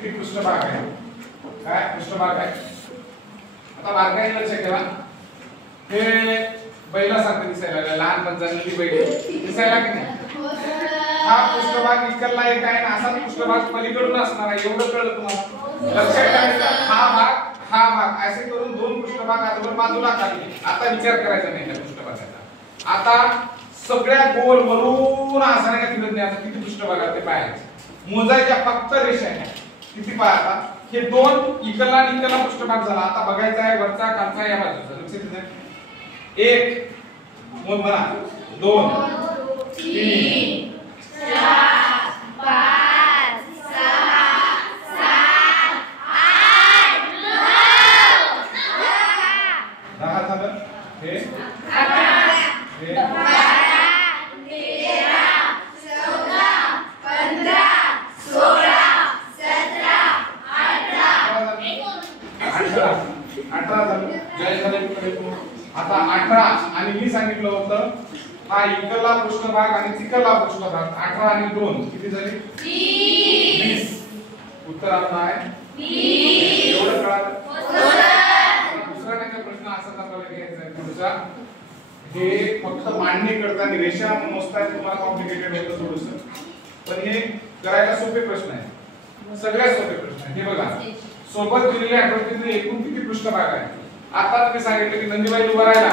किती पृष्ठभाग आहे, काय पृष्ठभाग आहे. आता बारकाईने लक्षात ठेवा, हे बैलासारखं दिसायला लहान पंचांनी बैल दिसायला की नाही. हा पृष्ठभाग इकडला एक आहे ना, असा पृष्ठभाग पलीकडून असणार आहे. एवढं कळलं तुम्हाला. लक्षात ठेवायचं हा भाग असे करून दोन पृष्ठभाग आजवर बाजूला काढले. आता विचार करायचा नाही त्या पृष्ठभागाचा. आता सगळ्या गोल वरून असणाऱ्या किती पृष्ठभाग ते पाहायचे. मोजायच्या फक्त रेषा किती पाहता. हे दोन इकडला आणि इकडला पृष्ठभाग झाला. आता बघायचा आहे वरचा खालचा या बाजूचा. लक्षात ठेवा. 1 मोज म्हणा, 2 3 4 5 6 7 8 9 10 झालं. हे 11 हे 12 13 14 15 16 17 18 झालं. जय झाले. आता 18 आणि मी सांगितलं होतं हा इकडला पृष्ठभाग आणि तिकडला पृष्ठभाग. 18 आणि 2 किती झाले 20. उत्तर आपलं आहे 20. एवढं कळालं. दुसरा नाही प्रश्न असाच आपल्याला घ्यायचा आहे पुढचा. हे फक्त मांडणी करताना रेषा मोजताना तुम्हाला कॉम्प्लिकेटेड होतं थोडंसं, पण हे करायला सोपे प्रश्न आहे. सगळ्यात सोपे प्रश्न आहे. हे बघा, सोबत दिलेल्या आकृतीतील एकूण किती पृष्ठभाग आहे. आता तुम्ही सांगितलं की नंदीबाई उभा राहिला,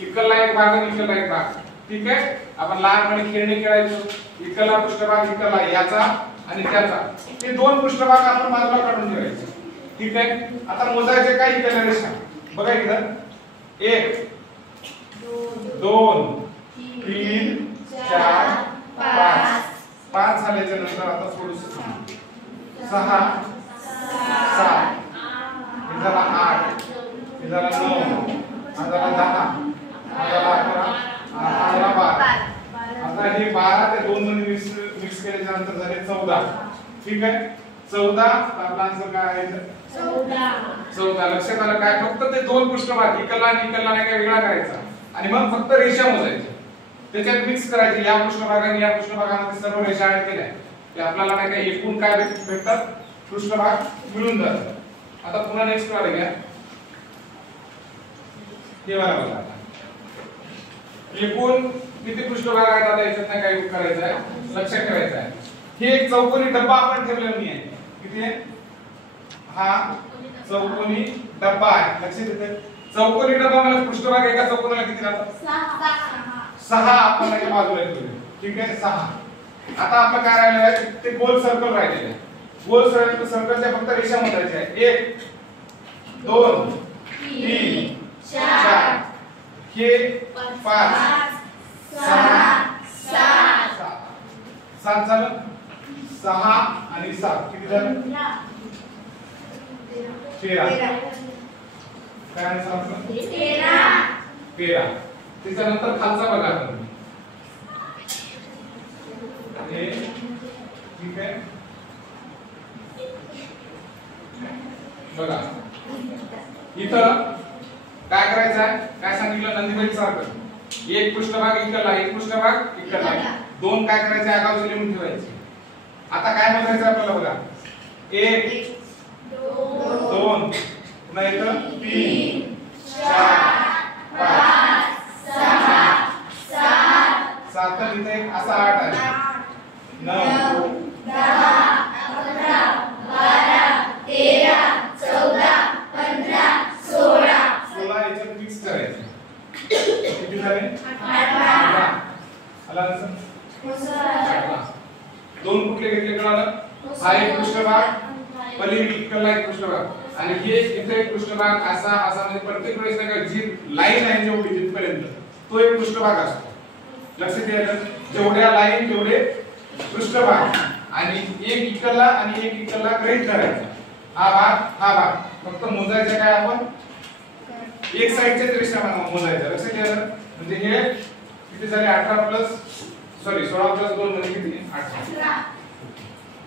इकडला एक भाग आणि इकडला एक भाग. ठीक आहे. आपण लहानपणी खेळणी खेळायचो. इकडला पृष्ठभाग इकडला याचा आणि त्याचा. हे दोन पृष्ठभाग आपण बाजूला काढून ठेवायचे. ठीक आहे. आता मोजायचे काय इकडल्या रेषा बघा. इकडं 1 2 3 4 5 5 झाल्याच्या नंतर आता थोडंसं 6 7 हे झाला 8 हे झाला 9 हा झाला 10 हा झाला 11 हा झाला 12. आता हे 12 ते 2 मध्ये मिक्स केल्याच्या नंतर झाले 14. ठीक आहे. 14 आपला आन्सर काय आहे 14. लक्षात आलं काय. फक्त ते दोन पृष्ठभाग इकडला आणि इकडला नाही काय वेगळा करायचा आणि मग फक्त रेषा मोजायच्या. त्याच्यात मिक्स करायची. या पृष्ठभागाने या पृष्ठभागामध्ये सर्व रेषा ऍड केल्या की आपल्याला नाही काय एकूण काय भेटतात पृष्ठभाग मिळून जातात. आता पुन्हा नेक्स्ट वाले घ्या. हे वाला बघा. आता एकूण किती पृष्ठभाग आहेत. आता याच्यात नाही काय करायचं आहे, लक्षात ठेवायचं आहे. हे एक चौकोनी डब्बा आपण ठेवलेला नाही आहे. किती आहे. हा चौकोनी डब्बा आहे. लक्षात येते. चौकोनी डब्बा मला पृष्ठभाग एका चौकोनाला किती राहतात 6 आपण एका बाजूला ठेवले. ठीक आहे 6. आता आपलं काय राहिलं आहे ते गोल सर्कल राहिलेलं आहे. गोल सर्कलच्या फक्त रेषा मोजायच्या आहेत. 1 2 3 4 हे 5 6 7 झालं. 6 आणि 7 किती झालं 13. काय आन्सर आपलं 13. त्याच्यानंतर खालचा बघा तुम्ही. हे ठीक आहे. बघा इथं काय करायचं आहे. काय सांगितलं नंदीबाई सारखं. एक पृष्ठभाग इकडला एक पृष्ठभाग इकडला. दोन काय करायचे आगाऊ लिहून ठेवायचे. आता काय मोजायचं आपल्याला बघा. 1 2 पुन्हा इथं 3 4 5 6 7 इथे असा 8 आहे. 9 10 11 12 13 14 15 16 याच्यात मिक्स करायचं. किती झाले 18. आला आन्सर 18. दोन कुठले घेतले कळालं. हा एक पृष्ठभाग पलीकडला एक पृष्ठभाग आणि हे इथे एक पृष्ठभाग असा असा म्हणजे प्रत्येक वेळेस नाही जी लाईन आहे जेवढी जिथपर्यंत तो एक पृष्ठभाग असतो. लक्षात घ्यायचं. जेवढ्या लाईन तेवढे पृष्ठभाग आणि एक इकडला आणि एक इकडला गृहीत धरायचा. हा भाग फक्त मोजायचं काय आपण एक साइडच्याच रेषा मोजायच्या. लक्षात घ्यायचं. म्हणजे हे किती झाले 18 प्लस 16 प्लस 2 म्हणजे किती 18.